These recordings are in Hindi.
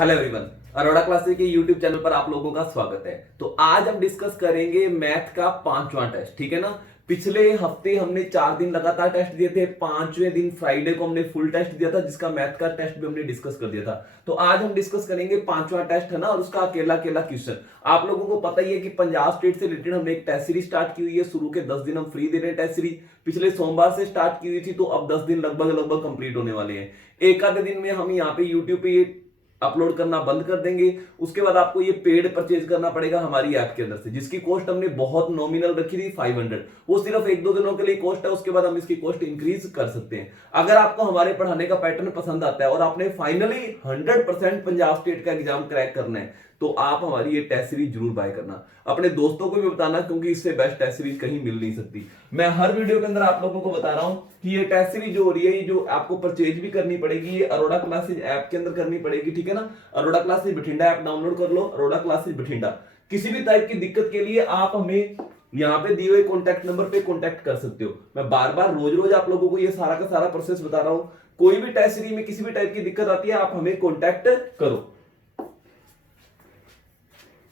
हेलो एवरीवन, अरोड़ा क्लासेस के यूट्यूब चैनल पर आप लोगों का स्वागत है। तो आज हम डिस्कस करेंगे मैथ का पांचवा टेस्ट। ठीक है ना। पिछले हफ्ते हमने 4 दिन लगातार टेस्ट दिए थे। पांचवें दिन फ्राइडे को हमने फुल टेस्ट दिया था, जिसका मैथ का टेस्ट भी हमने डिस्कस कर दिया था। तो आज हम डिस्कस करेंगे पांचवा टेस्ट, है ना, और उसका अकेला अकेला क्वेश्चन। आप लोगों को पता ही है कि पंजाब स्टेट से रिलेटेड हमने एक टेस्ट सीरीज स्टार्ट की हुई है। शुरू के 10 दिन हम फ्री दे रहे हैं टेस्ट सीरीज। पिछले सोमवार से स्टार्ट की हुई थी, तो अब 10 दिन लगभग लगभग कंप्लीट होने वाले हैं। एक आधे दिन में हम यहाँ पे यूट्यूब पे अपलोड करना बंद कर देंगे। उसके बाद आपको ये पेड परचेज करना पड़ेगा हमारी ऐप के अंदर से, जिसकी कॉस्ट हमने बहुत नॉमिनल रखी थी 500। वो सिर्फ एक दो दिनों के लिए कॉस्ट है, उसके बाद हम इसकी कॉस्ट इंक्रीज कर सकते हैं। अगर आपको हमारे पढ़ाने का पैटर्न पसंद आता है और आपने फाइनली 100% पंजाब स्टेट का एग्जाम क्रैक करना है, तो आप हमारी ये टेस्ट सीरीज जरूर बाय करना। अपने दोस्तों को भी बताना, क्योंकि इससे बेस्ट टेस्ट सीरीज कहीं मिल नहीं सकती। मैं हर वीडियो के अंदर आप लोगों को बता रहा हूं कि ये टेस्ट सीरीज जो हो रही है, ये जो आपको परचेज भी करनी पड़ेगी, ये अरोड़ा क्लासेज ऐप के अंदर करनी पड़ेगी। ठीक है ना। Arora classes Bathinda app download कर लो, अरोड़ा क्लासेज बठिंडा। किसी भी टाइप की दिक्कत के लिए आप हमें यहाँ पे दिए हुए कॉन्टैक्ट नंबर पे कॉन्टैक्ट कर सकते हो। मैं बार बार रोज रोज आप लोगों को ये सारा का सारा प्रोसेस बता रहा हूं। कोई भी टेस्ट सीरीज में किसी भी टाइप की दिक्कत आती है, आप हमें कॉन्टैक्ट करो।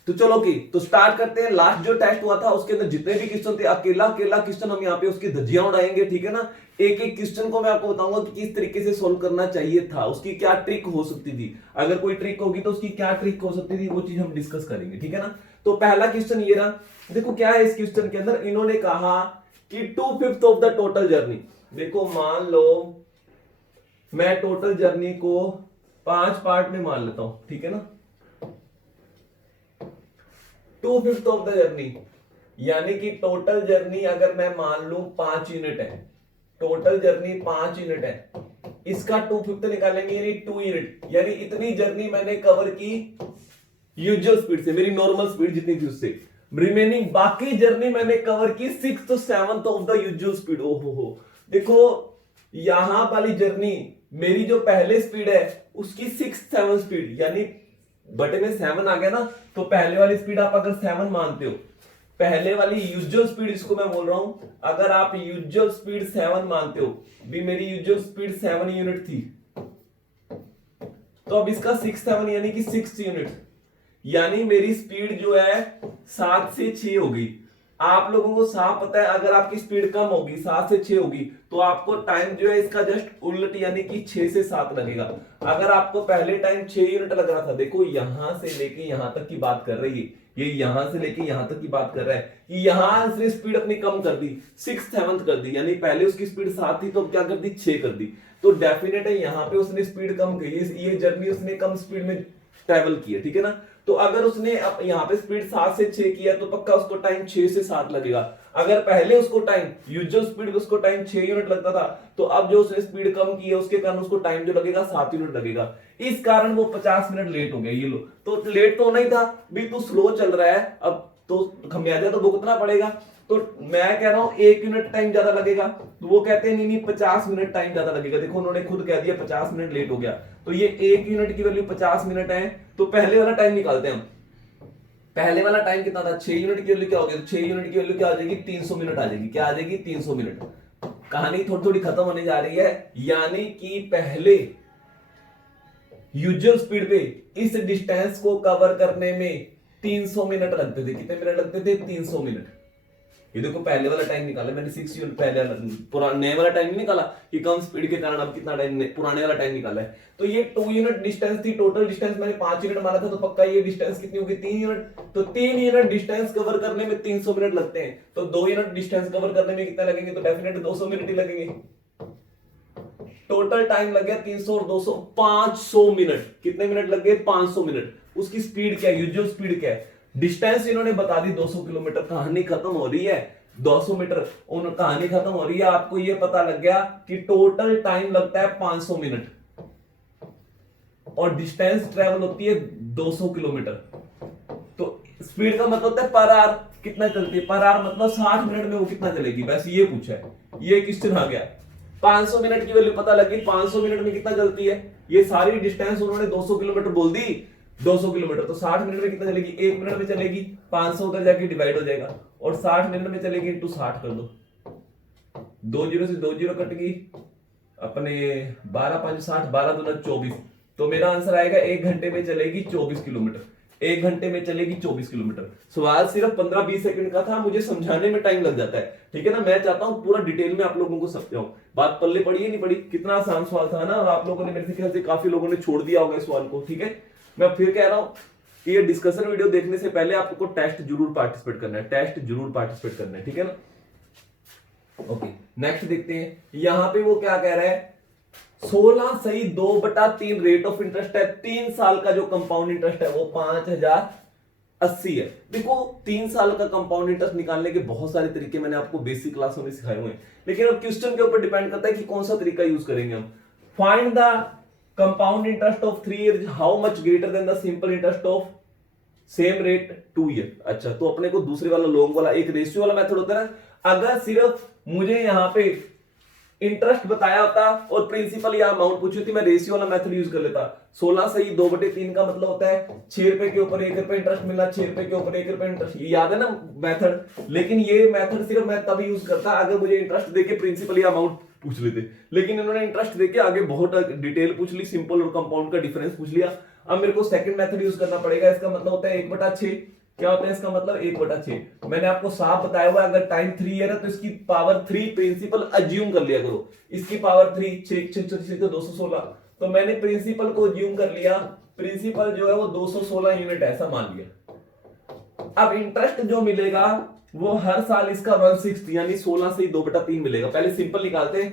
तो चलो की तो स्टार्ट करते हैं। लास्ट जो टेस्ट हुआ था उसके अंदर जितने भी क्वेश्चन थे, अकेला अकेला क्वेश्चन हम यहाँ पे उसकी धज्जियां उड़ाएंगे। ठीक है ना। एक एक क्वेश्चन को मैं आपको बताऊंगा कि किस तरीके से सोल्व करना चाहिए था, उसकी क्या ट्रिक हो सकती थी। अगर कोई ट्रिक होगी तो उसकी क्या ट्रिक हो सकती थी, वो चीज हम डिस्कस करेंगे। ठीक है ना। तो पहला क्वेश्चन ये रहा। देखो क्या है इस क्वेश्चन के अंदर, इन्होंने कहा कि 2/5 ऑफ द टोटल जर्नी। देखो मान लो मैं टोटल जर्नी को 5 पार्ट में मान लेता हूं। ठीक है ना। 2/5 ऑफ द जर्नी, यानी कि टोटल जर्नी अगर मैं मान लू 5 यूनिट है, टोटल जर्नी 5 यूनिट है, इसका 2/5 निकालेंगे यानी 2 यूनिट, यानी इतनी जर्नी मैंने कवर की यूजुअल स्पीड से, मेरी नॉर्मल स्पीड जितनी थी उससे। रिमेनिंग बाकी जर्नी मैंने कवर की 6th to 7th of the usual speed. ओहो हो, देखो यहां वाली जर्नी मेरी जो पहले स्पीड है उसकी 6th 7th स्पीड, यानी बटे में 7 आ गया ना, तो पहले वाली स्पीड आप अगर 7 मानते हो, पहले वाली यूजुअल स्पीड इसको मैं बोल रहा हूं, अगर आप यूजुअल स्पीड 7 मानते हो, भी मेरी यूजुअल स्पीड 7 यूनिट थी, तो अब इसका 6 7 यानी कि 6 यूनिट, यानी मेरी स्पीड जो है 7 से 6 हो गई। आप लोगों को साफ पता है अगर आपकी स्पीड कम होगी, 7 से 6 होगी, तो आपको टाइम जो है इसका जस्ट उल्ट यानी कि 6 से 7 लगेगा। अगर आपको पहले टाइम 6 यूनिट लग रहा था, देखो यहां से लेके यहां तक की बात कर रही है, ये यहां से लेके यहां तक की बात कर रहा है कि यहां उसने स्पीड अपनी कम कर दी, 6 7 कर दी, यानी पहले उसकी स्पीड 7 थी तो अब क्या कर दी, 6 कर दी। तो डेफिनेट है यहां पे उसने स्पीड कम की, ये जर्नी उसने कम स्पीड में ट्रेवल की है। ठीक है ना। तो अगर उसने अब यहाँ पे स्पीड 7 से 6 किया तो पक्का उसको टाइम 6 से 7 लगेगा। अगर पहले उसको टाइम यूजुअल स्पीड उसको टाइम 6 यूनिट लगता था, तो अब जो उसने स्पीड कम की है उसके कारण उसको टाइम जो लगेगा 7 यूनिट लगेगा। इस कारण वो 50 मिनट लेट हो गया। ये लो, तो लेट तो होना ही था, भी तू स्लो चल रहा है, अब तो खमियाजा तो भुगतना पड़ेगा। तो मैं कह रहा हूं 1 यूनिट टाइम ज्यादा लगेगा, तो वो कहते हैं नहीं नहीं 50 मिनट टाइम ज्यादा लगेगा। देखो उन्होंने खुद कह दिया 50 मिनट लेट हो गया, तो ये 1 यूनिट की वैल्यू 50 मिनट है। तो पहले वाला टाइम निकालते हैं हम। पहले वाला टाइम कितना था, 6 यूनिट की वैल्यू क्या होगी, तो 6 यूनिट की वैल्यू क्या आ जाएगी, 300 मिनट आ जाएगी। क्या आ जाएगी, 300 मिनट। कहानी थोड़ी थोड़ी खत्म होने जा रही है, यानी कि पहले यूजुअल स्पीड पे इस डिस्टेंस को कवर करने में 300 मिनट लगते थे। कितने मिनट लगते थे, 300 मिनट। ये देखो पहले वाला टाइम निकाला मैंने 6 यूनिट, पहले पुराने वाला टाइम नहीं निकाला कि कम स्पीड के कारण अब कितना टाइम, पुराने वाला टाइम निकाला है। तो ये 2 यूनिट डिस्टेंस थी, टोटल डिस्टेंस मैंने 5 यूनिट माना था, तो पक्का ये डिस्टेंस कितनी होगी, 3 यूनिट। तो 3 यूनिट डिस्टेंस कवर करने में 300 मिनट लगते हैं, तो 2 यूनिट डिस्टेंस कवर करने में कितना लगेंगे, तो डेफिनेटली 200 मिनट ही लगेंगे। टोटल टाइम लग गया 300 और 200 500 मिनट। कितने मिनट लग गए, 500 मिनट। उसकी स्पीड क्या है, यूजुअल स्पीड क्या है, डिस्टेंस इन्होंने बता दी 200 किलोमीटर। कहानी खत्म हो रही है, 200 मीटर उन कहानी खत्म हो रही है। आपको यह पता लग गया कि टोटल टाइम लगता है 500 मिनट और डिस्टेंस ट्रेवल होती है 200 किलोमीटर। तो स्पीड का मतलब होता है पर आवर, कितना चलती है पर आवर, मतलब 60 मिनट में वो कितना चलेगी, बस ये पूछा है। ये क्वेश्चन आ गया। 500 मिनट की वैल्यू पता लगी, 500 मिनट में कितना चलती है। ये सारी डिस्टेंस उन्होंने 200 किलोमीटर बोल दी, 200 किलोमीटर, तो 60 मिनट में कितना चलेगी, 1 मिनट में चलेगी। 500 उधर जाके डिवाइड हो जाएगा और 60 मिनट में चलेगी इंटू 60 कर दो, 2 जीरो से 2 जीरो कट गई, अपने 12 5 60, 12 दूना 24, तो मेरा आंसर आएगा 1 घंटे में चलेगी 24 किलोमीटर। 1 घंटे में चलेगी 24 किलोमीटर। सवाल सिर्फ 15-20 सेकंड का था, मुझे समझाने में टाइम लग जाता है, ठीक है ना। मैं चाहता हूं पूरा डिटेल में आप लोगों को समझाऊं। बात पल्ले पड़ी है नहीं पड़ी, कितना आसान सवाल था ना। आप लोगों ने, मेरे ख्याल से काफी लोगों ने छोड़ दिया होगा इस सवाल को, ठीक है। मैं फिर कह रहा हूं, ये डिस्कशन वीडियो देखने से पहले आपको टेस्ट जरूर पार्टिसिपेट करना है, टेस्ट जरूर पार्टिसिपेट करना है, ठीक है ना। ओके, नेक्स्ट देखते हैं। यहां पे वो क्या कह रहा है, 16 सही 2/3 रेट ऑफ इंटरेस्ट है। 3 साल का जो कंपाउंड इंटरेस्ट है वो 5080 है। देखो 3 साल का कंपाउंड इंटरेस्ट निकालने के बहुत सारे तरीके मैंने आपको बेसिक क्लासों में सिखाए हुए हैं, लेकिन अब क्वेश्चन के ऊपर डिपेंड करता है कि कौन सा तरीका यूज करेंगे हम। Find the compound interest of 3 years how much greater than the simple interest of same rate 2 year। अच्छा, तो अपने को दूसरे वाला लॉन्ग वाला एक रेशियो वाला मेथड होता है ना। अगर सिर्फ मुझे यहां पे इंटरेस्ट बताया होता और प्रिंसिपल या अमाउंट पूछी थी, मैं रेशियो वाला मेथड यूज कर लेता। 16 सही 2/3 का मतलब होता है 6 रुपए के ऊपर 1 रुपए इंटरेस्ट मिला, 6 रुपए के ऊपर 1 रुपए इंटरेस्ट, याद है ना मेथड। लेकिन ये मेथड सिर्फ मैं तब यूज करता अगर मुझे इंटरेस्ट देके प्रिंसिपल या अमाउंट पूछ लेते, लेकिन इन्होंने इंटरेस्ट देके आगे बहुत डिटेल पूछ ली, सिंपल और कंपाउंड का डिफरेंस पूछ लिया। अब मेरे को सेकंड मेथड यूज करना पड़ेगा। इसका मतलब होता है 1/6। क्या होता है इसका मतलब 1/6। मैंने आपको साफ बताया हुआ, अगर टाइम 3 ईयर है तो इसकी पावर 3 प्रिंसिपल अज्यूम कर लिया करो। इसकी पावर 3 6 तो 216, तो मैंने प्रिंसिपल को अज्यूम कर लिया। प्रिंसिपल जो है वो 216 यूनिट ऐसा मान लिया। अब इंटरेस्ट जो मिलेगा वो हर साल इसका 1/6 यानी 16 से 2/3 मिलेगा। पहले सिंपल निकालते हैं,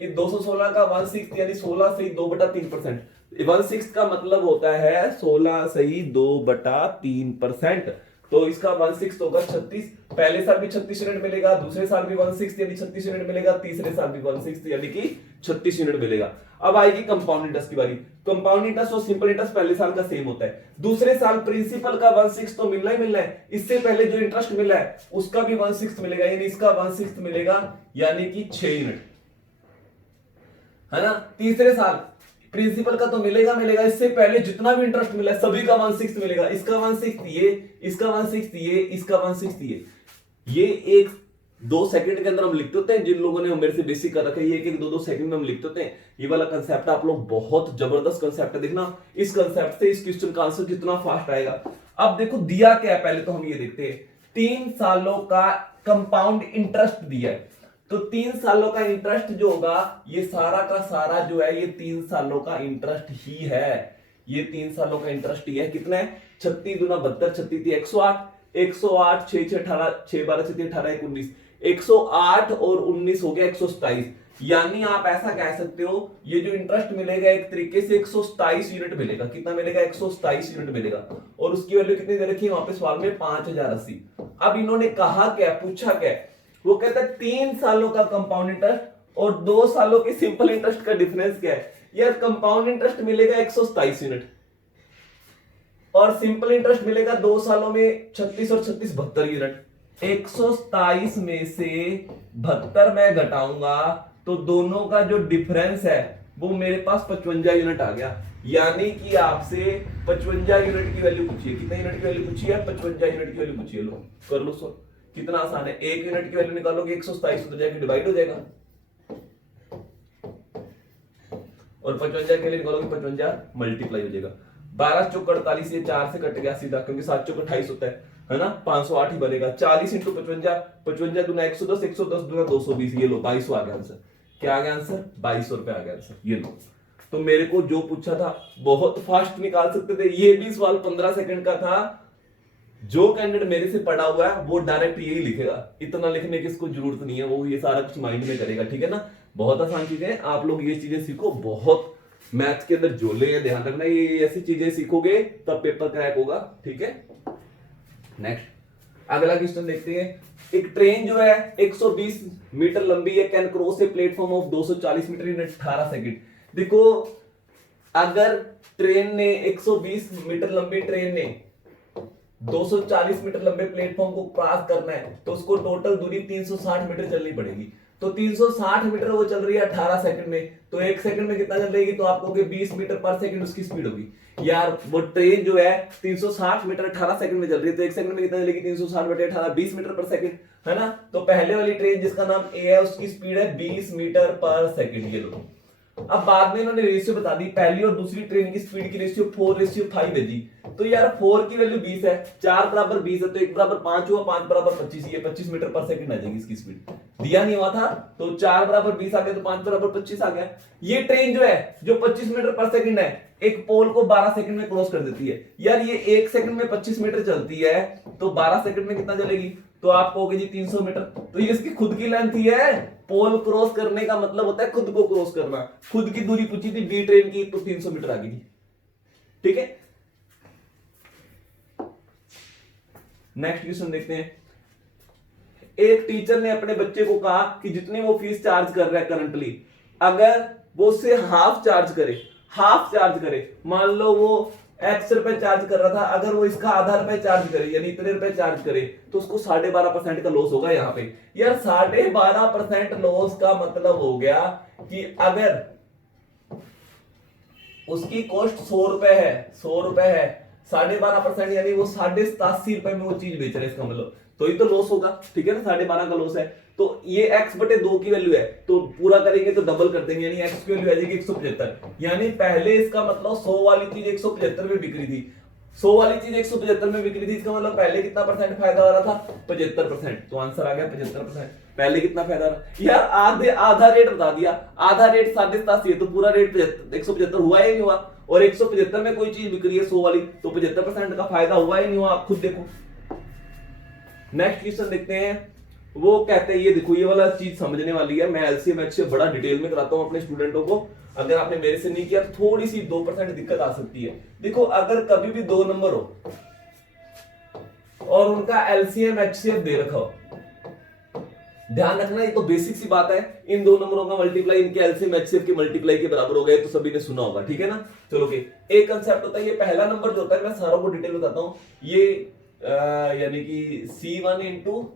216 का 1/6 यानी 16 से 2/3%। 1/6 का मतलब होता है 16 सही 2/3%। तो इसका 1/6 होगा 36। पहले साल भी 36 यूनिट मिलेगा, दूसरे साल भी 1/6 यानी 36 यूनिट मिलेगा, तीसरे साल भी 1/6 यानी कि 36 यूनिट मिलेगा। अब आएगी कंपाउंड इंटरेस्ट की बारी। कंपाउंड इंटरेस्ट और सिंपल इंटरेस्ट पहले साल का सेम होता है। दूसरे साल प्रिंसिपल का 1/6 तो मिलना ही मिलना है, इससे पहले जो इंटरेस्ट मिला है उसका भी 1/6 मिलेगा, यानी इसका 1/6 मिलेगा यानी कि 6 यूनिट, है ना। तीसरे साल प्रिंसिपल का तो मिलेगा मिलेगा, इससे पहले जितना भी इंटरेस्ट मिला है सभी का 1/6 मिलेगा। इसका 1/6 ये, इसका 1/6 ये, इसका 1/6 ये 1-2 सेकंड के अंदर हम लिखते होते हैं। जिन लोगों ने मेरे से बेसिक कर रखा है, ये 1-2 सेकंड में हम लिखते होते हैं। ये वाला कंसेप्ट आप लोग, बहुत जबरदस्त कंसेप्ट है, देखना इस कंसेप्ट से इस क्वेश्चन का आंसर कितना फास्ट आएगा। अब देखो दिया क्या है, पहले तो हम ये देखते हैं। 3 सालों का कंपाउंड इंटरेस्ट दिया है, तो 3 सालों का इंटरेस्ट जो होगा ये सारा का सारा जो है ये 3 सालों का इंटरेस्ट ही है। ये 3 सालों का इंटरेस्ट ही है। कितना है, 36 दूना 72, 36 108, 108 6 6 18, 6 12 6 18 1 19, 108 और 19 हो गया 127। यानी आप ऐसा कह सकते हो ये जो इंटरेस्ट मिलेगा एक तरीके से 127 यूनिट मिलेगा। कितना मिलेगा, 127 यूनिट मिलेगा। और उसकी वैल्यू कितनी दे रखी है वहां पे सवाल में, 5080। अब इन्होंने कहा क्या, पूछा क्या, वो कहता है 3 सालों का कंपाउंड इंटरेस्ट और 2 सालों के सिंपल इंटरेस्ट का डिफरेंस क्या है। यार कंपाउंड इंटरेस्ट मिलेगा 127 यूनिट और सिंपल इंटरेस्ट मिलेगा 2 सालों में 36 और 36 72 यूनिट। 127 में से 72 मैं घटाऊंगा तो दोनों का जो डिफरेंस है वो मेरे पास 55 यूनिट आ गया। यानी कि आपसे 55 यूनिट की वैल्यू पूछिए। कितने यूनिट की वैल्यू पूछी है, 55 यूनिट की वैल्यू पूछिए। लो कर लो सो, कितना आसान है। 1 यूनिट की वैल्यू निकालोगे 127 उधर जाके डिवाइड हो जाएगा और 55 के लिए निकालोगे 55 मल्टीप्लाई हो जाएगा। 12 चौक 48, ये 4 से कट गया सीधा, क्योंकि 7 चौक 28 होता है ना। 508 ही बनेगा। 40 × 55, 55 दूना 110, 110 दूना 220, ये लो 2200 आ गया आंसर। क्या आ गया आंसर, 2200 रुपए आ गया आंसर, ये लो। तो मेरे को जो पूछा था बहुत फास्ट निकाल सकते थे। ये भी सवाल 15 सेकंड का था। जो कैंडिडेट मेरे से पढ़ा हुआ है वो डायरेक्ट यही लिखेगा, इतना लिखने की इसको जरूरत नहीं है, वो ये सारा कुछ माइंड में करेगा, ठीक है ना। बहुत आसान चीजें, आप लोग ये चीजें सीखो। बहुत मैथ के अंदर जोले हैं, ध्यान रखना। ये ऐसी चीजें सीखोगे तब पेपर क्रैक होगा, ठीक है। नेक्स्ट अगला क्वेश्चन देखते हैं। एक ट्रेन जो है 120 मीटर लंबी है, can cross a platform of 240 metre in 18 second. देखो अगर ट्रेन ने 120 मीटर लंबी ट्रेन ने 240 मीटर लंबे प्लेटफॉर्म को क्रॉस करना है तो उसको टोटल दूरी 360 मीटर चलनी पड़ेगी। तो 360 मीटर वो चल रही है 18 सेकंड में, तो 1 सेकंड में कितना चल रही है, तो आपको 20 मीटर पर सेकंड उसकी स्पीड होगी। यार वो ट्रेन जो है 360 मीटर 18 सेकंड में चल रही है, तो 1 सेकंड में कितना चलेगी, 360 बटे 18 20 मीटर पर सेकंड, है ना। तो पहले वाली ट्रेन जिसका नाम ए है उसकी स्पीड है 20 मीटर पर सेकंड। ये लो अब बाद में इन्होंने रेशियो बता दी, पहली और दूसरी ट्रेन की स्पीड की रेशियो 4:5 है जी। तो यार 4 की वैल्यू 20 है, 4 बराबर 20 है, तो 1 बराबर 5 हुआ, 5 बराबर 25, ये 25 मीटर पर सेकंड आ जाएगी इसकी स्पीड। दिया नहीं हुआ था तो 4 बराबर 20 आ गया, तो 5 बराबर 25 आ गया। ये ट्रेन जो है जो 25 मीटर पर सेकंड है, एक पोल को 12 सेकंड में क्रॉस कर देती है। यार ये 1 सेकंड में 25 मीटर चलती है, तो 12 सेकंड में कितना चलेगी? तो आप कहोगे जी 300 मीटर। तो ये इसकी खुद की लेंथ ही है। पोल क्रॉस करने का मतलब होता है खुद को क्रॉस करना। खुद की दूरी पूछी थी बी ट्रेन की, तो 300 मीटर आ गई। ठीक है, नेक्स्ट क्वेश्चन देखते हैं। एक टीचर ने अपने बच्चे को कहा कि जितनी वो फीस चार्ज कर रहा है करंटली, अगर वो उससे हाफ चार्ज करे, मान लो वो x रुपए चार्ज कर रहा था, अगर वो इसका आधा रुपए चार्ज करे, यानी इतने रुपए चार्ज करे, तो उसको 12.5% का लॉस होगा। यहाँ पे यार 12.5% लॉस का मतलब हो गया कि अगर उसकी कॉस्ट 100 रुपए है, 12.5% यानी वो 87.5 रुपए में वो चीज बेच रहे हैं, इसका मतलब तो ये तो लॉस होगा। ठीक है ना, 12.5 का लॉस है, तो ये x/2 की वैल्यू है, तो पूरा करेंगे तो डबल कर देंगे, यानी x की वैल्यू आ जाएगी 175। यानी पहले इसका मतलब 100 वाली चीज 175 में बिक रही थी, 100 वाली चीज 175 में बिक रही थी, इसका मतलब पहले कितना परसेंट फायदा हो रहा था? 75%। तो आंसर आ गया 75%। पहले कितना फायदा रहा? यार आधा रेट बता दिया, आधा रेट 87.5 है, तो पूरा रेट 175 हुआ ही नहीं हुआ। और 175 में कोई चीज बिक रही है 100 वाली, तो 75% का फायदा हुआ ही नहीं हुआ। आप खुद देखो। नेक्स्ट क्वेश्चन देखते हैं। वो कहते हैं, ये देखो ये वाला चीज समझने वाली है, मैं एलसीएम एचसीएफ बड़ा डिटेल में कराता हूं अपने स्टूडेंटों को। अगर आपने मेरे से नहीं किया तो थोड़ी सी 2% दिक्कत आ सकती है। देखो अगर कभी भी 2 नंबर हो और उनका एलसीएम एचसीएफ दे रखा हो, ध्यान रखना ये तो बेसिक सी बात है, इन 2 नंबरों का मल्टीप्लाई इनके एलसीएम एचसीएफ के मल्टीप्लाई के बराबर हो गए, तो सभी ने सुना होगा। ठीक है ना, चलो के एक कंसेप्ट होता है, ये पहला नंबर जो होता है, मैं सारों को डिटेल बताता हूं, ये यानी कि C1 इंटू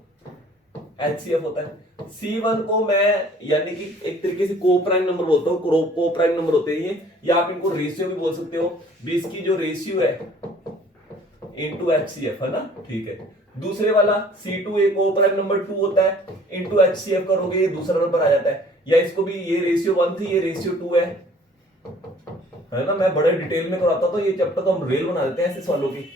एचसीएफ होता है। C1 को मैं यानी कि एक तरीके से को प्राइम नंबर बोलता हूं, को प्राइम नंबर होते हैं ये, या आप इनको रेशियो भी बोल सकते हो। 20 की जो रेशियो है इंटू एचसीएफ है ना, ठीक है। दूसरे वाला C2 एक को प्राइम नंबर 2 होता है, इंटू एचसीएफ करोगे ये दूसरा नंबर आ जाता है। या इसको भी ये रेशियो 1 थी, ये रेशियो 2 है ना। मैं बड़े डिटेल में कराता हूं, तो ये चैप्टर तो हम रेल बना देते हैं ऐसे सवालों की।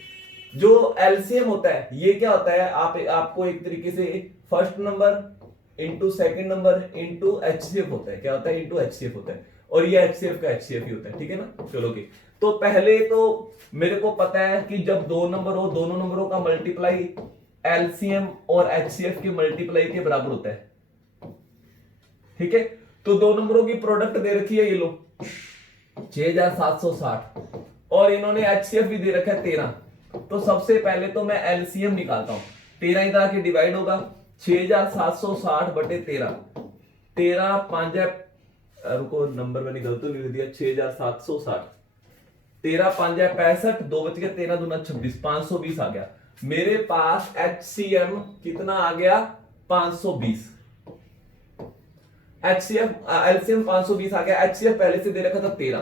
जो एलसीएम होता है ये क्या होता है, आपको एक तरीके से first number into second number into HCF होता है। क्या होता है? इंटू एचसीएफ होता है, और ये एचसीएफ का एचसीएफ ही होता है। ठीक है ना, चलो की तो पहले तो मेरे को पता है कि जब 2 नंबर हो, दोनों नंबरों का मल्टीप्लाई एलसीएम और एचसीएफ के मल्टीप्लाई के बराबर होता है। ठीक है, तो 2 नंबरों की प्रोडक्ट दे रखी है, ये लो 6760, और इन्होंने एचसीएफ भी दे रखा है 13। तो सबसे पहले तो मैं एलसीएम निकालता हूं। 13 इधर आके डिवाइड होगा, 6760 बटे 13, 13 5 रुको नंबर मैंने गलत लिख दिया, 6760, 13 5 65, 2 बच गया, 13 दूना 26, 520 आ गया। मेरे पास एचसीएम कितना आ गया? 520। एचसीएफ एलसीएम 520 आ गया, एचसीएफ पहले से दे रखा था 13।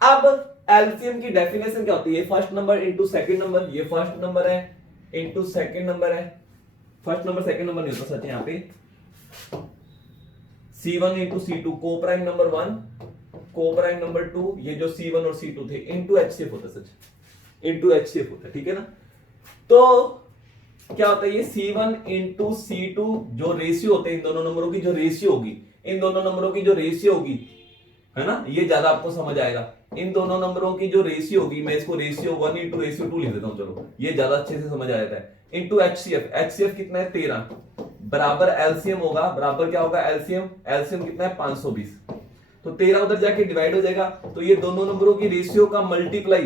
अब एलसीएम की डेफिनेशन क्या होती है? First number into second number, ये फर्स्ट नंबर है इंटू सेकंड नंबर है, फर्स्ट नंबर सेकंड नंबर नहीं होता सच यहाँ पे। C1 इंटू C2, को प्राइम नंबर 1 को प्राइम नंबर 2, ये जो C1 और C2 थे, इंटू एचसीएफ होता है, सच इंटू एचसीएफ होता है। ठीक है ना, तो क्या होता है ये C1 इंटू C2 जो रेशियो होते हैं, इन दोनों नंबरों की जो रेशियो होगी, इन दोनों नंबरों की जो रेशियो होगी, है ना, ये ज्यादा आपको समझ आएगा। इन दोनों नंबरों की जो रेशियो होगी, मैं इसको रेशियो 1 इंटू रेशियो 2 लिख देता हूं, चलो ये ज्यादा अच्छे से समझ आ जाता है। इंटू एचसीएफ, एचसीएफ कितना है? 13, बराबर एलसीएम होगा, बराबर क्या होगा? एलसीएम, एलसीएम कितना है? 520। तो 13 उधर जाके डिवाइड हो जाएगा, तो ये दोनों नंबरों की रेशियो का मल्टीप्लाई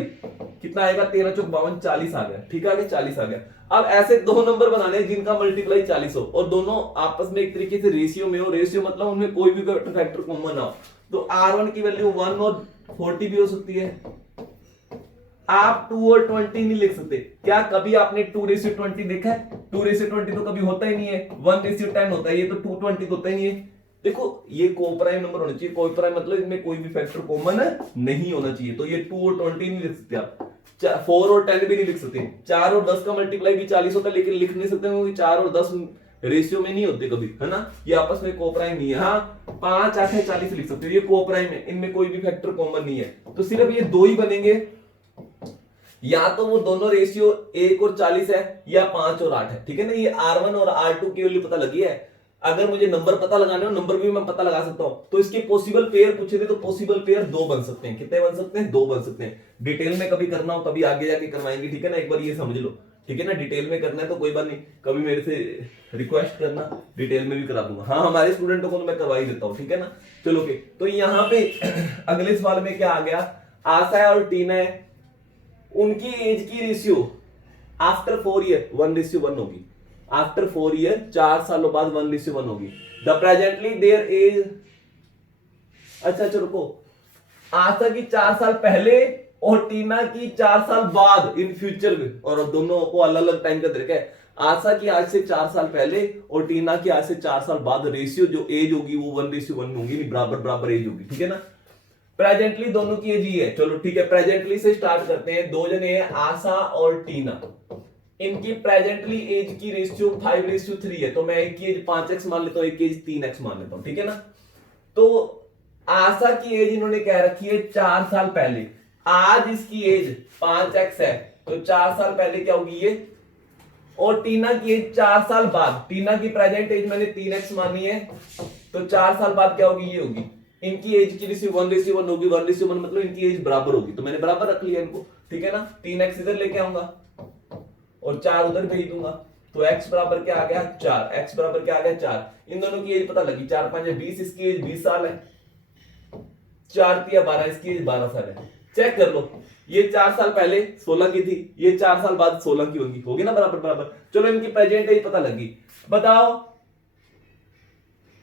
कितना आएगा? 13 चौक 52, 40 आ गया। ठीक है, 40 आ गया। अब ऐसे 2 नंबर बनाने जिनका मल्टीप्लाई 40 हो और दोनों आपस में एक तरीके से रेशियो में हो। रेशियो मतलब उनमें कोई भी फैक्टर कॉमन ना हो। तो R1 की वैल्यू 1 और 40 भी हो सकती है। आप 2 और 20 नहीं लिख सकते। क्या कभी आपने 2:20 देखा है? 2:20 तो कभी होता ही नहीं है, 1:10 होता है, ये तो 2:20 होता ही नहीं है। देखो ये को प्राइम नंबर होना चाहिए, को प्राइम मतलब इनमें कोई भी फैक्टर कॉमन नहीं होना चाहिए। तो ये 2 और 20 नहीं लिख सकते आप, 4 और 10 भी नहीं लिख सकते। 4 और 10 का मल्टीप्लाई भी 40 होता है, लेकिन लिख नहीं सकते क्योंकि 4 और 10 रेशियो में नहीं होते कभी, है ना, ये आपस में को प्राइम नहीं है। हाँ 5 8 है 40 लिख सकते हो, ये कोप्राइम है, इनमें कोई भी फैक्टर कॉमन नहीं है, तो सिर्फ ये दो ही बनेंगे, या तो वो दोनों रेशियो 1 और 40 है या 5 और 8 है, ठीक है ना। ये R1 और R2 की वैल्यू पता लगी है। अगर मुझे नंबर पता लगाने हो, नंबर भी मैं पता लगा सकता हूं। तो इसके पॉसिबल पेयर पूछे थे, तो पॉसिबल पेयर 2 बन सकते हैं। कितने बन सकते हैं? 2 बन सकते हैं। डिटेल में कभी करना हो, कभी आगे जाके करवाएंगे, ठीक है ना। एक बार ये समझ लो, ठीक है ना। डिटेल में करना है तो कोई बात नहीं, कभी मेरे से रिक्वेस्ट करना, डिटेल में भी करा दूंगा। हाँ, हमारे स्टूडेंटों को तो मैं करवा ही देता हूँ, ठीक है ना। चलो ओके, तो यहाँ पे अगले सवाल में क्या आ गया, आशा और टीना है, उनकी एज की रेशियो आफ्टर 4 ईयर 1:1 होगी। आफ्टर 4 ईयर, 4 सालों बाद 1:1 होगी। द प्रेजेंटली देयर एज, अच्छा चलो रुको, आशा की 4 साल पहले और टीना की 4 साल बाद इन फ्यूचर में, और दोनों को अलग अलग टाइम का तरीका है। आशा की आज से 4 साल पहले और टीना की आज से 4 साल बाद रेशियो जो एज होगी वो 1:1 में होगी, बराबर बराबर एज होगी, ठीक है ना। प्रेजेंटली दोनों की एज ही है। चलो ठीक है, प्रेजेंटली से स्टार्ट करते हैं। दो जने हैं आशा और टीना, इनकी प्रेजेंटली एज की रेशियो 5:3 है। तो मैं एक की एज 5x मान लेता हूं, एक की एज 3x मान लेता हूं, ठीक है ना। तो आशा की एज इन्होंने क्या रखी है, 4 साल पहले। आज इसकी एज 5x है, तो 4 साल पहले क्या होगी ये। और टीना की एज 4 साल बाद, टीना की प्रेजेंट एज मैंने 3x मानी है, तो 4 साल बाद क्या होगी, ये होगी। इनकी एज की रेशियो 1:1 होगी। 1:1 मतलब इनकी एज बराबर होगी, तो मैंने बराबर रख लिया इनको, ठीक है ना। 3x इधर लेके आऊंगा और 4 उधर भेज दूंगा, तो x बराबर क्या आ गया, 4। x बराबर क्या आ गया, 4। इन दोनों की एज पता लगी, 4 5 20, इसकी एज 20 साल है, 4 3 12, इसकी एज 12 साल है। चेक कर लो, ये 4 साल पहले 16 की थी, ये 4 साल बाद 16 की होगी ना, बराबर बराबर। चलो इनकी प्रेजेंट एज पता लगी। बताओ,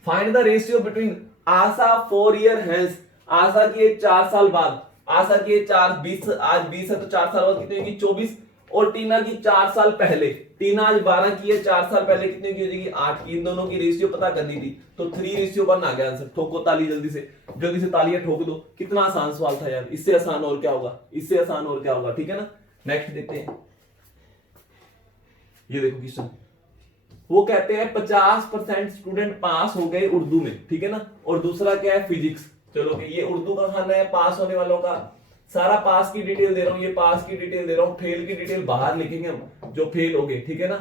find the ratio between Asha 4 year hence, Asha की एज 4 साल बाद, आशा की एज 20, आज 20 है तो 4 साल बाद कितनी होगी, 24। और टीना की 4 साल पहले, टीना आज 12 की है, 4 साल पहले कितने की हो जाएगी, 8 की। इन दोनों की रेशियो पता करनी थी, तो 3:1 आ गया आंसर। ठोको ताली, जल्दी से तालियां ठोक दो। कितना आसान सवाल था यार, इससे आसान और क्या होगा, इससे आसान और क्या होगा, ठीक है ना। नेक्स्ट देखते हैं, ये देखो क्वेश्चन, वो कहते हैं 50% स्टूडेंट पास हो गए उर्दू में, ठीक है ना। और दूसरा क्या है, फिजिक्स। चलो ये उर्दू का खाना है, पास होने वालों का सारा पास की डिटेल दे रहा हूं, ये पास की डिटेल दे रहा हूं, फेल की डिटेल बाहर लिखेंगे हम, जो फेल हो गए, ठीक है ना।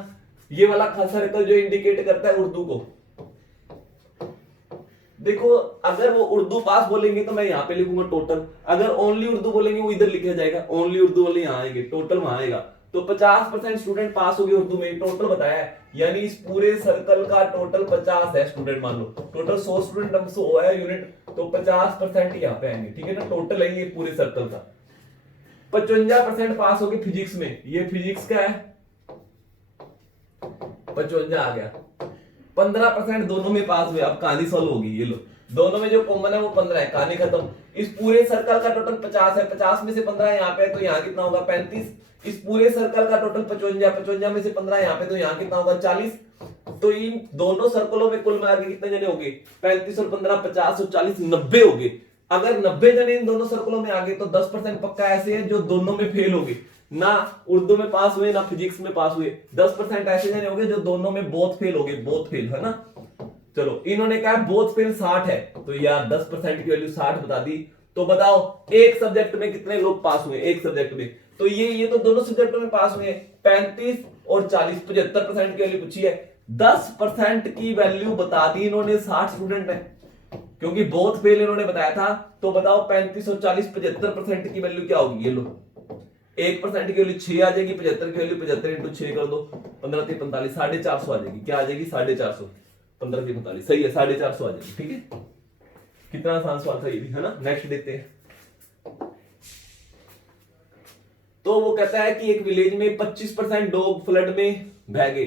ये वाला सर्कल जो इंडिकेट करता है उर्दू को, देखो अगर वो उर्दू पास बोलेंगे तो मैं यहाँ पे लिखूंगा टोटल, अगर ओनली उर्दू बोलेंगे वो इधर लिखा जाएगा, ओनली उर्दू वाले यहाँ आएंगे, टोटल वहां आएगा। तो 50% स्टूडेंट पास हो गए उर्दू में, टोटल बताया है, यानी इस पूरे सर्कल का टोटल 50 है स्टूडेंट। मान लो टोटल 100 स्टूडेंट हमसे हुआ है यूनिट, तो 50% यहाँ पे आएंगे, ठीक है ना। टोटल है ये पूरे सर्कल का। 55% पास हो गए फिजिक्स में, ये फिजिक्स का है, 55 आ गया। 15% दोनों में पास हुए, अब कहानी सॉल्व होगी। ये लो, दोनों में जो कॉमन है वो 15 है, कहानी खत्म। इस पूरे सर्कल का टोटल 50 है, 50 में से 15 यहाँ पे, तो यहाँ कितना होगा, 35। इस पूरे सर्कल का टोटल 55, 55 में से 15 यहाँ पे, तो यहाँ कितना होगा, 40। तो इन दोनों सर्कलों में कुल मिला के कितने जने हो गए, 35 और 15, 50 और 40, 90 हो गए। अगर 90 जने इन दोनों सर्कलों में आ गए, तो 10% पक्का ऐसे है जो दोनों में फेल हो गए, ना उर्दू में पास हुए ना फिजिक्स में पास हुए। 10% ऐसे जने हो गए जो दोनों में बोथ फेल हो गए, बोथ फेल, है ना। चलो इन्होंने कहा बोथ फेल 60 है, तो यार 10% की वैल्यू 60 बता दी। तो बताओ एक सब्जेक्ट में कितने लोग पास हुए, एक सब्जेक्ट में, तो ये तो दोनों सब्जेक्टों में पास हुए, 35 और 40, 75% की वैल्यू पूछी है। 10% की वैल्यू बता दी इन्होंने, 60 स्टूडेंट है, क्योंकि बोथ फेल इन्होंने बताया था। तो बताओ 35 और 40, 75% की वैल्यू क्या होगी, ये लो 1% की वैल्यू 6 आ जाएगी, 75 की वैल्यू 75 इंटू 6 कर दो, 15 3 45, 450 आ जाएगी। क्या आ जाएगी, 450, 15 3 45, सही है, 450 आ जाएगी, ठीक है। कितना आसान सवाल था ये भी, है ना। नेक्स्ट देखते हैं। तो वो कहता है कि एक विलेज में 25% डॉग फ्लड में बह गए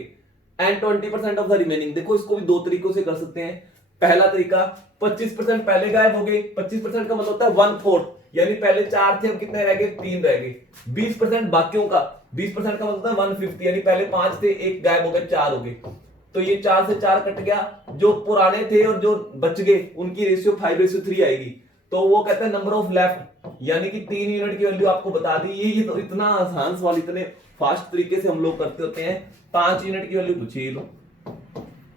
एंड 20% ऑफ द रिमेनिंग। देखो इसको भी दो तरीकों से कर सकते हैं। पहला तरीका, 25% पहले गायब हो गए, 25% का मतलब होता है 1/4, यानी पहले 4 थे, अब कितने रह गए, 3 रह गए। 20% बाकियों का, 20% का मतलब 150, यानी पहले 5 थे, एक गायब हो गए, 4 हो गए। तो ये 4 से 4 कट गया, जो पुराने थे और जो बच गए उनकी रेशियो 5:3 आएगी। तो वो कहता है नंबर ऑफ लेफ्ट, यानी कि 3 यूनिट की वैल्यू आपको बता दी। ये तो इतना आसान सवाल, इतने फास्ट तरीके से हम लोग करते होते हैं। 5 यूनिट की वैल्यू पूछिए, लो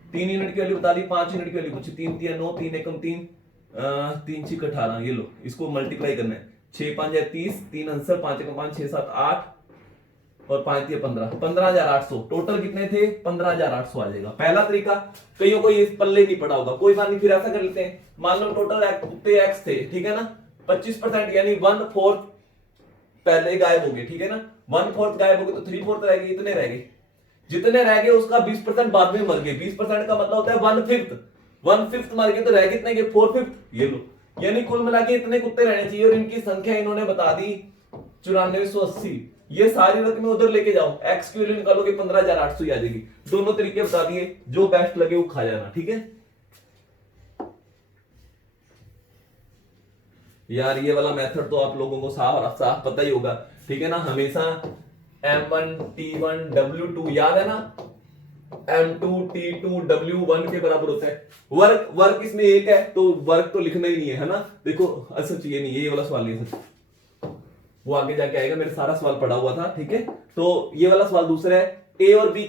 3 यूनिट की वैल्यू बता दी, 5 यूनिट की वैल्यू पूछी, 3 3 9, 3 एकम 3, 3 6 18, ये लो इसको मल्टीप्लाई करना है, 6 5 या 30, 3 आंसर, 5 एकम 5, 6 7 8 और 5 या 15, 15,800। टोटल कितने थे? 15,800 आ जाएगा। पहला तरीका, कईयों को ये पल्ले नहीं पड़ा होगा, कोई बात नहीं, फिर ऐसा कर लेते हैं। मान लो टोटल एक्स थे, ठीक है ना, 25% यानी 1/4 पहले गायब हो गए, ठीक है ना, 1/4 गायब हो गए तो 3/4 रह गए, इतने रह गए, जितने रह गए उसका 20% बाद में मर गए। 20% का मतलब होता है 1/5 मर गए तो रह कितने गए? 4/5, ये लो, यानी कुल मिला के इतने कुत्ते रहने चाहिए और इनकी संख्या इन्होंने बता दी 9480। ये सारी रकमें उधर लेके जाओ, एक्स की वैल्यू निकालोगे 15,800 ही आ जाएगी। दोनों तरीके बता दिए, जो बेस्ट लगे वो खा जाना, ठीक है यार। ये वाला मेथड तो आप लोगों को साफ साफ पता ही होगा, ठीक है ना। हमेशा M1 T1 W2 याद है ना, M2 T2 W1 के बराबर होता है। वर्क इसमें एक है तो वर्क तो लिखना ही नहीं है ना। देखो सच ये नहीं है, ये वाला सवाल नहीं है सच, वो आगे जाके आएगा, मेरे सारा सवाल पढ़ा हुआ था, ठीक है। तो ये वाला सवाल दूसरा है, ए और बी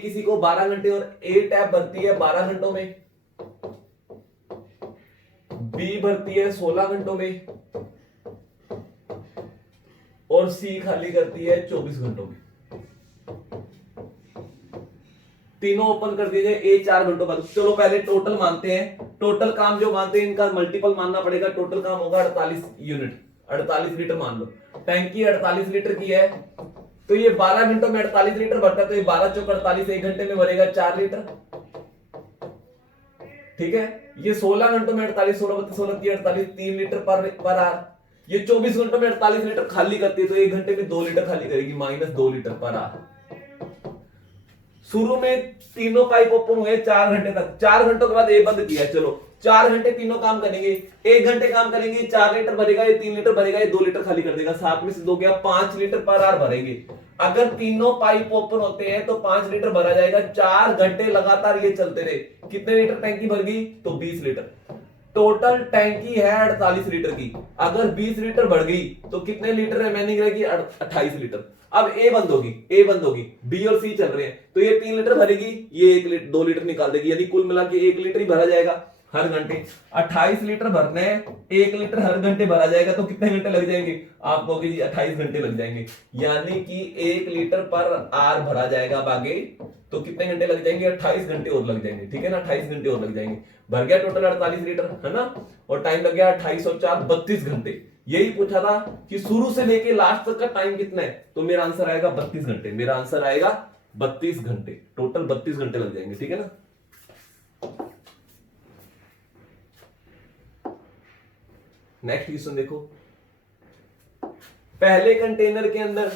किसी को 12 घंटे और ए टैब भरती है 12 घंटों में, बी भरती है 16 घंटों में और सी खाली करती है 24 घंटों में। तीनों ओपन कर दिए जाए, ए 4 घंटों बाद। चलो पहले टोटल मानते हैं, टोटल काम जो मानते हैं इनका मल्टीपल मानना पड़ेगा। टोटल काम होगा 48 यूनिट, 48 लीटर मान लो। टैंकी 48 लीटर की है तो ये 12 घंटों में 48 लीटर भरता है, तो ये 12 चौक 48, 1 घंटे में भरेगा 4 लीटर, ठीक है। ये 16 घंटों में 48, 16 16 48, 3 लीटर पर आर। ये 24 घंटों में 48 लीटर खाली करती है तो 1 घंटे में 2 लीटर खाली करेगी, -2 लीटर पर आर। शुरू में तीनों पाइप ओपन हुए 4 घंटे तक, 4 घंटों के बाद ए बंद किया। चलो 4 घंटे तीनों काम करेंगे, 1 घंटे काम करेंगे, 4 लीटर भरेगा, ये 3 लीटर भरेगा, ये 2 लीटर खाली कर देगा, 7 में से 2 गया, 5 लीटर पर आर भरेंगे। अगर तीनों पाइप ओपन होते हैं तो 5 लीटर भरा जाएगा। 4 घंटे लगातार ये चलते रहे, कितने लीटर टैंकी भर गई? तो 20 लीटर। टोटल टैंकी है 48 लीटर की, अगर 20 लीटर बढ़ गई तो कितने लीटर रिमेनिंग रहेगी? 28 लीटर। अब ए बंद होगी, बी और सी चल रहे हैं तो ये 3 लीटर भरेगी, ये 2 लीटर निकाल देगी, यानी कुल मिला के 1 लीटर ही भरा जाएगा हर घंटे। 28 लीटर भरने, 1 लीटर हर घंटे भरा जाएगा तो कितने घंटे लग जाएंगे? आप कहोगे जी 28 घंटे लग जाएंगे, यानी कि 1 लीटर पर आर भरा जाएगा अब आगे, तो कितने घंटे लग जाएंगे? 28 घंटे और लग जाएंगे, ठीक है ना, 28 घंटे और लग जाएंगे। भर गया टोटल 48 लीटर, है ना, और टाइम लग गया 28 और 4 32 घंटे। यही पूछा था कि शुरू से लेके लास्ट तक का टाइम कितना है, तो मेरा आंसर आएगा 32 घंटे। मेरा आंसर आएगा 32 घंटे, टोटल 32 घंटे लग जाएंगे, ठीक है ना। नेक्स्ट क्वेश्चन देखो, पहले कंटेनर के अंदर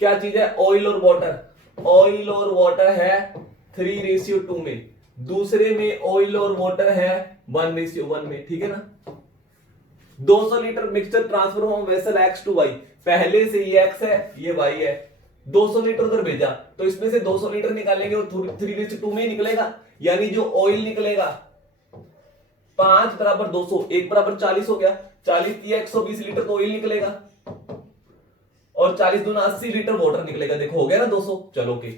क्या चीज है? ऑयल और वाटर। ऑयल और वाटर है 3:2 में, दूसरे में ऑयल और वाटर है 1:1 में, ठीक है ना। 200 litre mixture transfer from vessel X to Y, पहले से ये एक्स है ये वाई है, 200 लीटर उधर भेजा तो इसमें से 200 लीटर निकालेंगे और 3:2 में ही निकलेगा, यानी जो ऑयल निकलेगा 5 बराबर 200, 1 बराबर 40 हो गया, 40 दिया 120 लीटर तो ऑयल निकलेगा और 40 दूना 80 लीटर वाटर निकलेगा। देखो हो गया ना 200। चलो के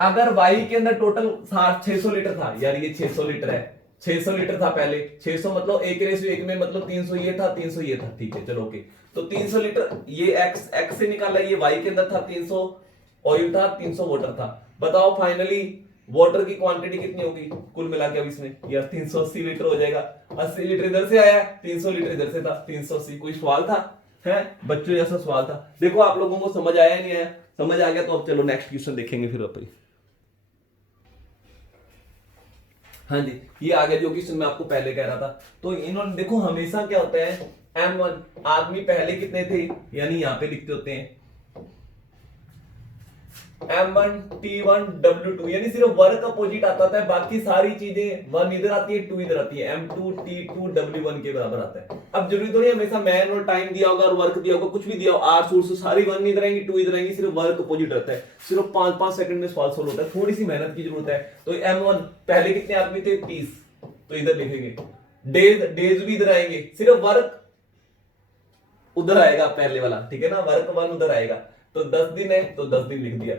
अगर वाई के अंदर टोटल 600 लीटर था, यार ये 600 लीटर है, 600 लीटर था पहले, 600 मतलब 1:1 में, मतलब 300 ये था 300 ये था, ठीक है चलो ओके। तो 300 लीटर ये एक्स से निकाला, ये वाई के अंदर था 300 ऑयल था, 300 वाटर था। बताओ फाइनली वाटर की क्वांटिटी कितनी होगी कुल मिला के? अब इसमें यार 380 लीटर हो जाएगा, 80 लीटर इधर से आया, 300 लीटर इधर से था, 380। कोई सवाल था है बच्चों? ऐसा सवाल था। देखो आप लोगों को समझ आया नहीं आया? समझ आ गया तो अब चलो नेक्स्ट क्वेश्चन देखेंगे फिर अपन। हाँ जी, ये आ गया जो क्वेश्चन मैं आपको पहले कह रहा था। तो इन्होंने देखो हमेशा क्या होता है, M1 आदमी पहले कितने थे, यानी यहां पे लिखते होते हैं M1 T1 W2, यानी सिर्फ वर्क अपोजिट आता है, बाकी सारी चीजें 1 इधर आती है 2 इधर आती है, M2 T2 W1 के बराबर आता है। अब जरूरी तो नहीं हमेशा मैन और टाइम दिया होगा और वर्क दिया होगा, कुछ भी दिया हो, आर सोर्स सारी 1 इधर आएंगी 2 इधर आएंगी, सिर्फ वर्क अपोजिट रहता है, सिर्फ 5-5 सेकंड में सवाल सोल्व होता है, थोड़ी सी मेहनत की जरूरत है। तो M1 पहले कितने आदमी थे? 30, तो इधर लिखेंगे। डेज भी इधर आएंगे, सिर्फ वर्क उधर आएगा पहले वाला, ठीक है ना, वर्क 1 उधर आएगा, तो 10 दिन है तो 10 दिन लिख दिया।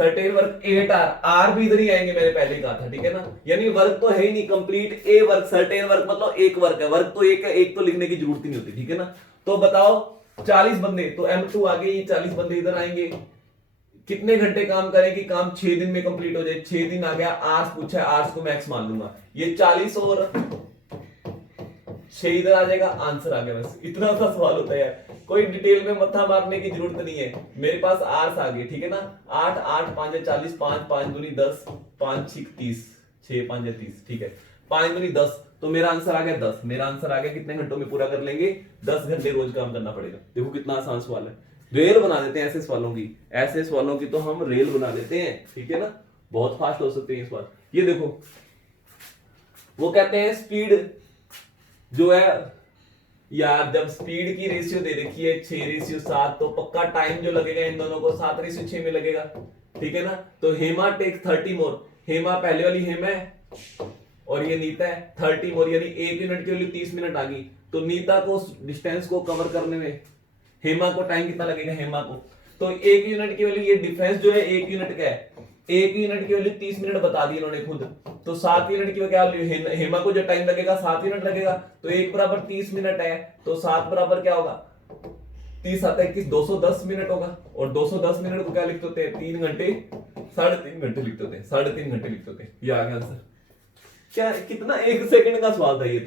सर्टेन वर्क 8 आर, आर भी इधर ही आएंगे, मैंने पहले ही कहा था, ठीक है ना। यानी वर्क तो है ही नहीं, कंप्लीट ए वर्क, सर्टेन वर्क मतलब एक वर्क है, वर्क तो एक है, एक तो लिखने की जरूरत ही नहीं होती, ठीक है ना। तो बताओ 40 बंदे, तो M2 आगे, ये 40 बंदे इधर आएंगे, कितने घंटे काम करेंगे, काम 6 दिन में कंप्लीट हो जाए, 6 दिन आ गया, आर्स पूछा है, आर्स को मैक्स मान लूंगा, ये 40 और 6 इधर आ जाएगा, आंसर आ गया। बस इतना सा सवाल होता है, कोई डिटेल में मत्था मारने की जरूरत नहीं है। मेरे पास आर्स आ गए, ठीक है ना, 8 8 5 40, 5 5 दूनी 10, 5 6 30, 6 5 30, ठीक है, 5 दूनी 10, तो मेरा आंसर आ गया 10। मेरा आंसर आ गया, कितने घंटों में पूरा कर लेंगे, 10 घंटे रोज काम करना पड़ेगा। देखो कितना आसान सवाल है, रेल बना देते हैं ऐसे सवालों की, ऐसे सवालों की तो हम रेल बना देते हैं, ठीक है ना, बहुत फास्ट हो सकते हैं सवाल। ये देखो, वो कहते हैं स्पीड जो है यार, जब स्पीड की रेशियो दे रखी है 6:7, तो पक्का टाइम जो लगेगा इन दोनों को 7:6 में लगेगा, ठीक है ना। तो हेमा टेक 30 मोर, हेमा पहले वाली हेमा है और ये नीता है 30 मोर, यानी 1 यूनिट की वैल्यू 30 मिनट आ गई। तो नीता को डिस्टेंस को कवर करने में हेमा को टाइम कितना लगेगा, हेमा को, तो 1 यूनिट की वैल्यू, ये डिफरेंस जो है 1 यूनिट का है, 1 यूनिट की वैल्यू 30 मिनट बता दी इन्होंने खुद, तो 7 यूनिट की क्या वैल्यू, हेमा को जो टाइम लगेगा 7 यूनिट लगेगा, तो 1 बराबर 30 मिनट है, तो 7 बराबर क्या होगा, 30 आता है 210 मिनट होगा, और 210 मिनट को क्या लिखते होते हैं, 3 घंटे 3.5 घंटे लिखते होते हैं, 3.5 घंटे लिखते होते हैं। ये आ गया आंसर। क्या कितना 1 सेकंड का सवाल था ये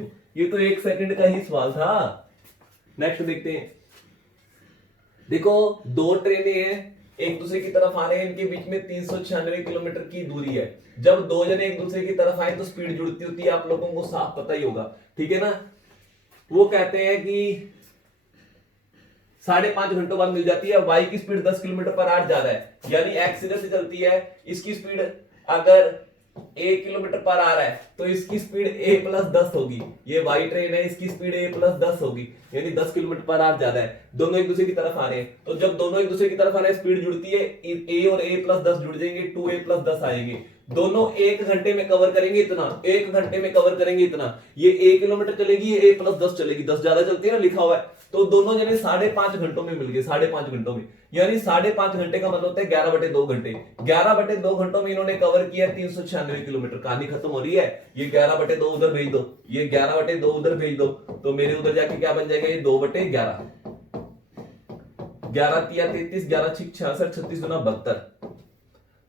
तो 1 सेकंड का ही सवाल था। नेक्स्ट देखते हैं, देखो 2 ट्रेनें हैं, एक दूसरे की तरफ आ रहे हैं, इनके बीच में 396 किलोमीटर की दूरी है। जब 2 जने एक दूसरे की तरफ आए तो स्पीड जुड़ती होती है, आप लोगों को साफ पता ही होगा, ठीक है ना। वो कहते हैं कि 5.5 घंटों बाद मिल जाती है, वाई की स्पीड 10 किलोमीटर पर आवर ज्यादा है, यानी एक्स इधर से चलती है, इसकी स्पीड अगर 1 किलोमीटर पर आ रहा है तो इसकी स्पीड a+10 होगी, ये वाई ट्रेन है, इसकी स्पीड a+10 होगी, यानी 10 किलोमीटर पर आवर ज्यादा है। दोनों एक दूसरे की तरफ आ रहे हैं, तो जब दोनों एक दूसरे की तरफ आ रहे हैं स्पीड जुड़ती है, a और a+10 जुड़ जाएंगे, 2a+10 आएंगे, दोनों 1 घंटे में कवर करेंगे इतना, 1 घंटे में कवर करेंगे इतना, ये 1 किलोमीटर चलेगी, ये a+10 चलेगी, 10 ज्यादा चलती है ना, लिखा हुआ है, तो दोनों जने 5.5 घंटों में मिल गए, 5.5 घंटों में, यानी 5.5 घंटे का मतलब होता है 11/2 घंटे, 11/2 घंटों में इन्होंने कवर किया 396 किलोमीटर। कहानी खत्म हो रही है, ये 11/2 उधर भेज दो, ये 11/2 उधर भेज दो, तो मेरे उधर जाके क्या बन जाएगा, ये 2/11, 11 तिया 33, 11 छिक 66, 36 दूना 72,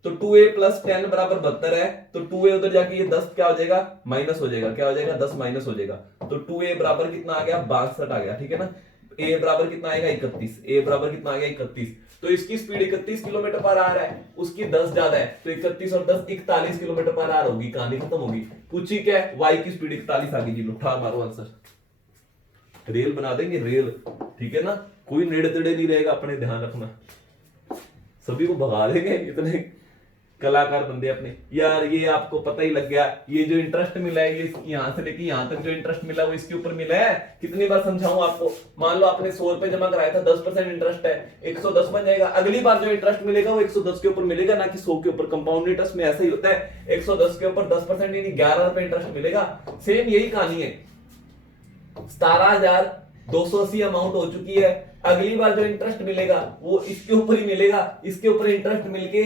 तो 2a+10 बराबर 72 है, तो 2a उधर जाके ये 10 क्या हो जाएगा, माइनस हो जाएगा, क्या हो जाएगा, 10 माइनस हो जाएगा, तो 2a बराबर कितना आ गया, 62 आ गया, ठीक है ना। a बराबर कितना आएगा, 31, a बराबर कितना आ गया, 31, तो इसकी स्पीड 31 किलोमीटर पर आ रहा है, उसकी 10 ज्यादा है, तो 31 और 10 41 किलोमीटर पर आ होगी, कहानी खत्म होगी। पूछी क्या है, y की स्पीड 41 आ गई जी, उठा मारो आंसर। रेल बना देंगे रेल, ठीक है ना, कोई नेड़े तेड़े नहीं रहेगा, अपने ध्यान रखना, सभी को भगा देंगे, इतने कलाकार बंदे अपने। यार ये आपको पता ही लग गया, ये जो इंटरेस्ट मिला है, ये यहां से लेके यहां तक जो इंटरेस्ट मिला वो इसके ऊपर मिला है। कितनी बार समझाऊं आपको, मान लो आपने 100 रुपए जमा कराया था, 10% इंटरेस्ट है, 110 बन जाएगा, अगली बार जो इंटरेस्ट मिलेगा वो 110 के ऊपर मिलेगा, ना कि 100 के ऊपर। कंपाउंड इंटरेस्ट में ऐसा ही होता है, 110 के ऊपर 10% यानी 11 रुपए इंटरेस्ट मिलेगा। सेम यही कहानी है, 17,280 अमाउंट हो चुकी है, अगली बार जो इंटरेस्ट मिलेगा वो इसके ऊपर ही मिलेगा, इसके ऊपर इंटरेस्ट मिलके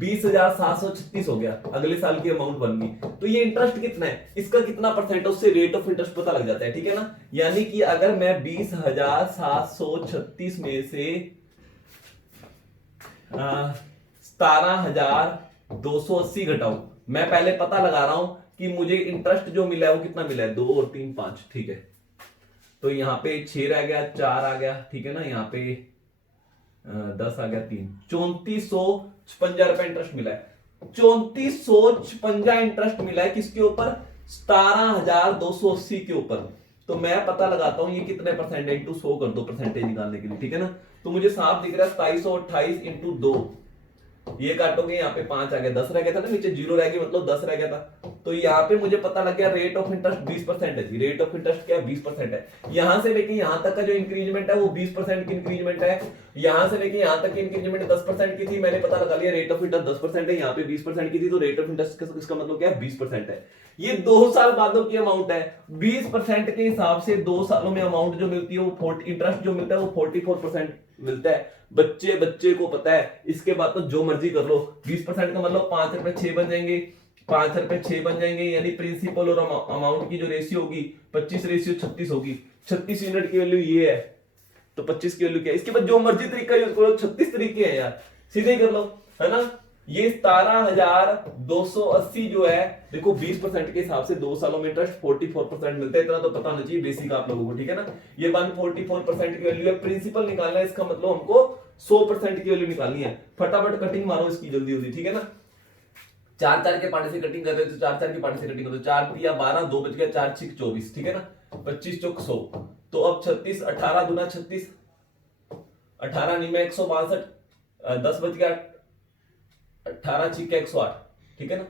20,736 हो गया, अगले साल की अमाउंट बन गई। तो ये इंटरेस्ट कितना है, इसका कितना परसेंट है, उससे रेट ऑफ इंटरेस्ट पता लग जाता है, ठीक है ना। यानी कि अगर मैं 20,736 में से 17,280 घटाऊं, मैं पहले पता लगा रहा हूं कि मुझे इंटरेस्ट जो मिला है वो कितना मिला है, 2 और 3 5, ठीक है। तो यहाँ पे 6 रह गया, 4 आ गया, ठीक है ना, यहाँ पे 10 आ गया, 3, 3456 रुपए इंटरेस्ट मिला है, 3456 इंटरेस्ट मिला है, किसके ऊपर, 17,280 के ऊपर। तो मैं पता लगाता हूं ये कितने परसेंट है, इंटू 100 कर दो परसेंटेज निकालने के लिए, ठीक है ना। तो मुझे साफ दिख रहा है 2728 इंटू 2, ये काटोगे यहाँ पे 5 आ गया, 10 रह गया था ना, नीचे 0 रह गया, मतलब 10 रह गया था। तो यहाँ पे मुझे पता लग गया रेट ऑफ इंटरेस्ट 20% है जी, रेट ऑफ इंटरेस्ट क्या है, 20% है। यहां से लेके यहां तक का जो इंक्रीजमेंट है वो 20% की इंक्रीजमेंट है, यहां से लेके यहां तक की इंक्रीजमेंट 10% की थी, मैंने पता लगा लिया रेट ऑफ इंटरेस्ट 10% है, यहाँ पे 20% की थी, तो रेट ऑफ इंटरेस्ट इसका मतलब क्या है, 20% है। ये 2 साल बादों की अमाउंट है, 20% के हिसाब से 2 सालों में अमाउंट जो मिलती है वो इंटरेस्ट जो मिलता है वो 44% मिलता है, बच्चे बच्चे को पता है। इसके बाद तो जो मर्जी कर लो, 20% का मतलब 5 रुपए 6 बन जाएंगे, 5 रुपए 6 बन जाएंगे, यानी प्रिंसिपल और अमाउंट की जो रेशियो होगी 25:36 होगी। 36 यूनिट की वैल्यू ये है, तो 25 की वैल्यू क्या है? इसके बाद जो मर्जी तरीका यूज करो, 36 तरीके हैं यार, सीधे ही कर लो, है ना। ये 17,280 जो है, देखो 20% के हिसाब से 2 सालों में इंटरेस्ट 44% मिलता है, इतना तो पता होना चाहिए बेसिक आप लोगों को, ठीक है ना। ये 144% की वैल्यू है, प्रिंसिपल निकालना है, इसका मतलब हमको 100% की वैल्यू निकालनी है। फटाफट कटिंग मारो इसकी जल्दी जल्दी, ठीक है ना। 4 के पार्ट से कटिंग कर रहे हो तो 4 के पार्ट से कटिंग करो, 4 तिया 12, 2 बच गया, 4 6 24, ठीक है ना। 25 चौक 100, तो अब 36, 18 दूना 36, 18 नहीं में 162, 10 बच गया, 18 6 के 108, ठीक है ना,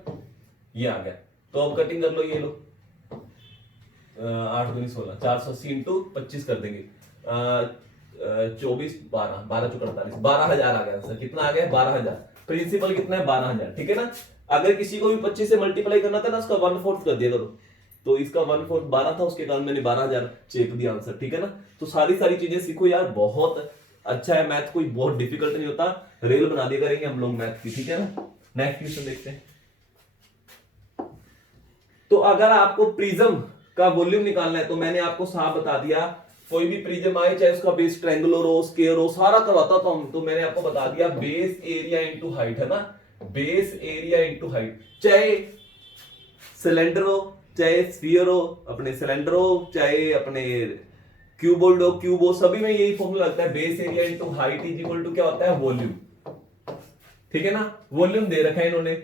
ये आ गया। तो अब कटिंग कर लो, ये लो 8 दूनी 16, 480 इंटू 25 कर देंगे, 24 12, 12 चौक 48, 12,000 आ गया आंसर। कितना आ गया? 12,000। प्रिंसिपल कितना है? 12,000, ठीक है ना। अगर किसी को भी 25 से मल्टीप्लाई करना था ना, उसका 1/4 कर दिया करो, तो इसका 1/4 12 था, उसके कारण मैंने 12,000 चेप दिया आंसर, ठीक है ना। तो सारी चीजें सीखो यार, बहुत अच्छा है मैथ, कोई बहुत डिफिकल्ट नहीं होता, रेल बना दिया करेंगे हम लोग मैथ की, ठीक है ना। नेक्स्ट क्वेश्चन देखते हैं। तो अगर आपको प्रिज्म का वॉल्यूम निकालना है, तो मैंने आपको साफ बता दिया, कोई भी प्रिज्म आए, चाहे उसका बेस ट्रायंगुलर हो, स्क्वायर हो, सारा करवाता था हम, तो मैंने आपको बता दिया बेस एरिया इनटू हाइट, है ना, बेस एरिया इनटू हाइट। चाहे सिलेंडर हो, चाहे स्फीयर हो, अपने सिलेंडर हो, चाहे अपने क्यूबोइड हो, क्यूब हो, सभी में यही फॉर्मूला लगता है, base area into height is equal to क्या होता है? वॉल्यूम, ठीक है ना। वॉल्यूम दे रखा है इन्होंने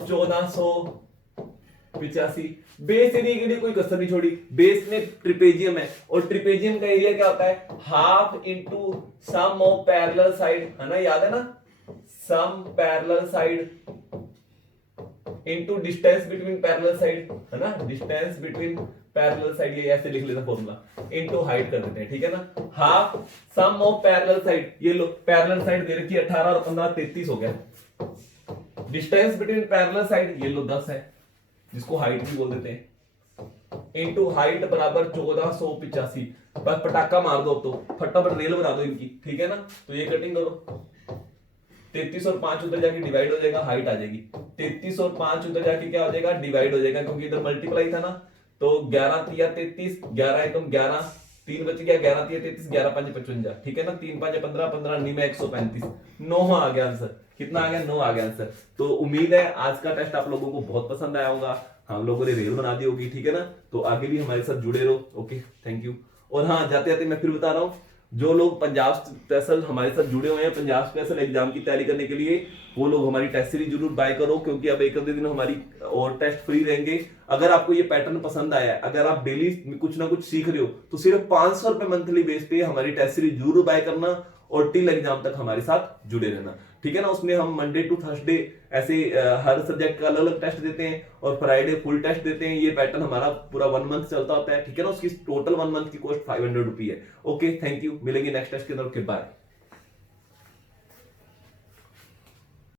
1485। बेस एरिया के लिए कोई कसर नहीं छोड़ी, बेस में ट्रिपेजियम है, और ट्रिपेजियम का एरिया क्या होता है? Half into sum of parallel side, है ना, याद है ना, sum parallel side into distance between parallel side, है ना, डिस्टेंस बिटवीन पैरेलल साइड, ये ऐसे लिख लेता फॉर्मूला, इनटू हाइट कर देते हैं, ठीक है ना। Half sum of parallel side, ये लो पैरेलल साइड दे रखी है 18 और 15 33 हो गया। डिस्टेंस बिटवीन पैरेलल साइड, ये लो 10 है, जिसको हाइट भी बोल देते हैं, इनटू हाइट बराबर 1485। बस पटाखा मार दो, अब तो फटाफट रेल बना दो इनकी, ठीक है ना। तो ये कटिंग करो, 33 और 5 उधर जाके डिवाइड हो जाएगा, हाइट आ जाएगी। 33 और 5 उधर जाके क्या हो जाएगा? डिवाइड हो जाएगा, क्योंकि इधर मल्टीप्लाई था ना। तो 11 तिया 33, 11 एकम 11, 3 बच गया, 11 तिया 33, 11 5 55, ठीक है ना। 3 5 15, 15 नहीं में 135, 9 आ गया आंसर। कितना आ गया? 9 आ गया आंसर। तो उम्मीद है आज का टेस्ट आप लोगों को बहुत पसंद आया होगा, हम लोगों ने रेल बना दी होगी, ठीक है ना। तो आगे भी हमारे साथ जुड़े रहो, ओके, थैंक यू। और हाँ, जाते जाते मैं फिर बता रहा हूँ, जो लोग पंजाब स्पेशल हमारे साथ जुड़े हुए हैं, पंजाब स्पेशल एग्जाम की तैयारी करने के लिए, वो लोग हमारी टेस्ट सीरीज जरूर बाय करो, क्योंकि अब एक आधे दिन हमारी और टेस्ट फ्री रहेंगे। अगर आपको ये पैटर्न पसंद आया है, अगर आप डेली कुछ ना कुछ सीख रहे हो, तो सिर्फ 500 रुपए मंथली बेस पे हमारी टेस्ट सीरीज जरूर बाय करना, और टिल एग्जाम तक हमारे साथ जुड़े रहना, ठीक है ना। उसमें हम मंडे टू थर्सडे ऐसे हर सब्जेक्ट का अलग अलग टेस्ट देते हैं, और फ्राइडे फुल टेस्ट देते हैं। ये पैटर्न हमारा पूरा 1 मंथ चलता होता है, ठीक है ना। उसकी टोटल 1 मंथ की कॉस्ट 500 रुपी है। ओके, थैंक यू, मिलेंगे नेक्स्ट टेस्ट के अंदर। Okay, bye.